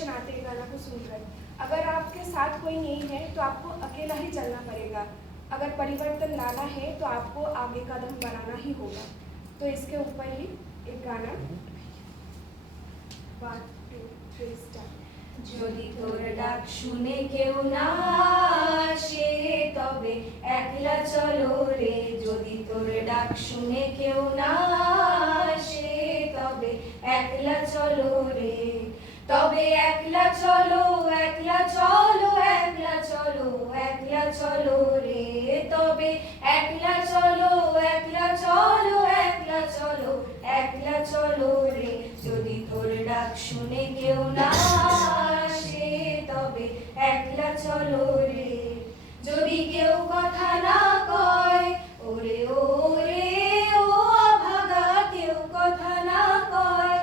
Motivation आते हैं गाना को सुनकर। अगर आपके साथ कोई नहीं है तो आपको अकेला ही चलना पड़ेगा। अगर परिवर्तन लाना है तो आपको आगे कदम बढ़ाना ही होगा। तो इसके ऊपर ही एक गाना 1 2 3 स्टार्ट। যদি তোর ডাক শুনে কেউ না আসে তবে একলা চলো রে, যদি তোর ডাক শুনে কেউ না আসে তবে একলা চলো রে, তবে একলা চলো একলা চলো একলা চলো একলা চলো রে, তবে একলা চলো একলা চলো একলা চলো একলা চলো রে, যদি তোর ডাক শুনে কেউ না আসে তবে একলা চলো রে, যদি কেউ কথা না কয় ওরে ওরে ও অভাগা, কেউ কথা না কয়,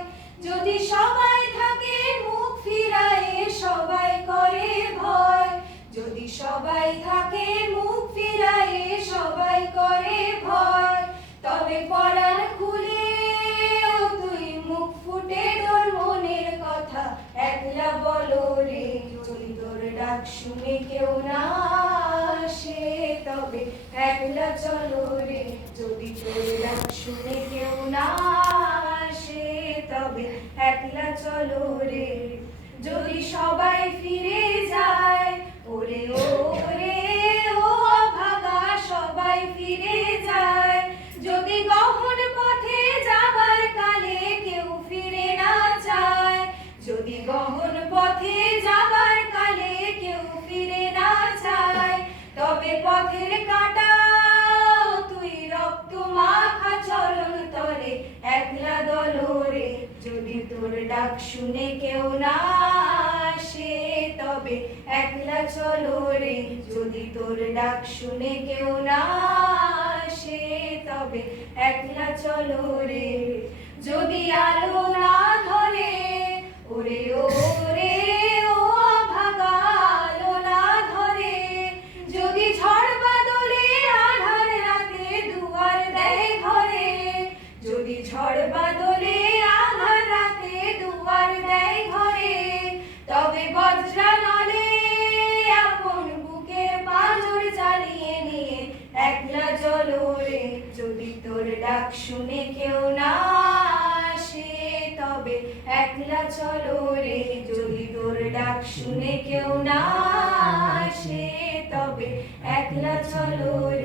যদি সবাই থাকে মুখ ফিরায়ে সবাই করে ভয়, যদি সবাই থাকে মুখ ফিরায়ে সবাই করে ভয়, তবে পরাণ খুলে ও তুই মুখ ফুটে তোর মনের কথা একলা বলো রে, যদি তোর ডাক শুনে কেউ না আসে তবে একলা চলো রে, যদি তোর ডাক শুনে কেউ না আসে তবে একলা চলো রে, যদি সবাই ফিরে যায় ওরে ওরে ও অভাগা সবাই ফিরে যায়, যদি গহন পথে যাবার কালে কেউ ফিরে না চায়, যদি গহন পথে যাবার কালে কেউ ফিরে না চায়, তবে পথের কাঁটা তুই রক্ত মাখা চরণ তলে একলা দলরে, যদি তোর ডাক শুনে কেউ না আসে তবে একলা চলো রে, যদি তোর ডাক শুনে কেউ না আসে তবে একলা চলো রে, যদি আলো না ধরে ওরে ওরে ও অভাগা আলো না ধরে, যদি ঝড় বাদলে আধার রাতে দুয়ার দেয় ঘরে, যদি ঝড় বাদলে আধার রাতে দুয়ার দেয় ঘরে, তবে বজ্রা নলে আপন বুকের পাঁজর জ্বালিয়ে নিয়ে একলা চলো রে, যদি তোর ডাক শুনে কেউ না আসে তবে একলা চলো রে, যদি তোর ডাক শুনে কেউ না আসে তবে একলা চলো রে।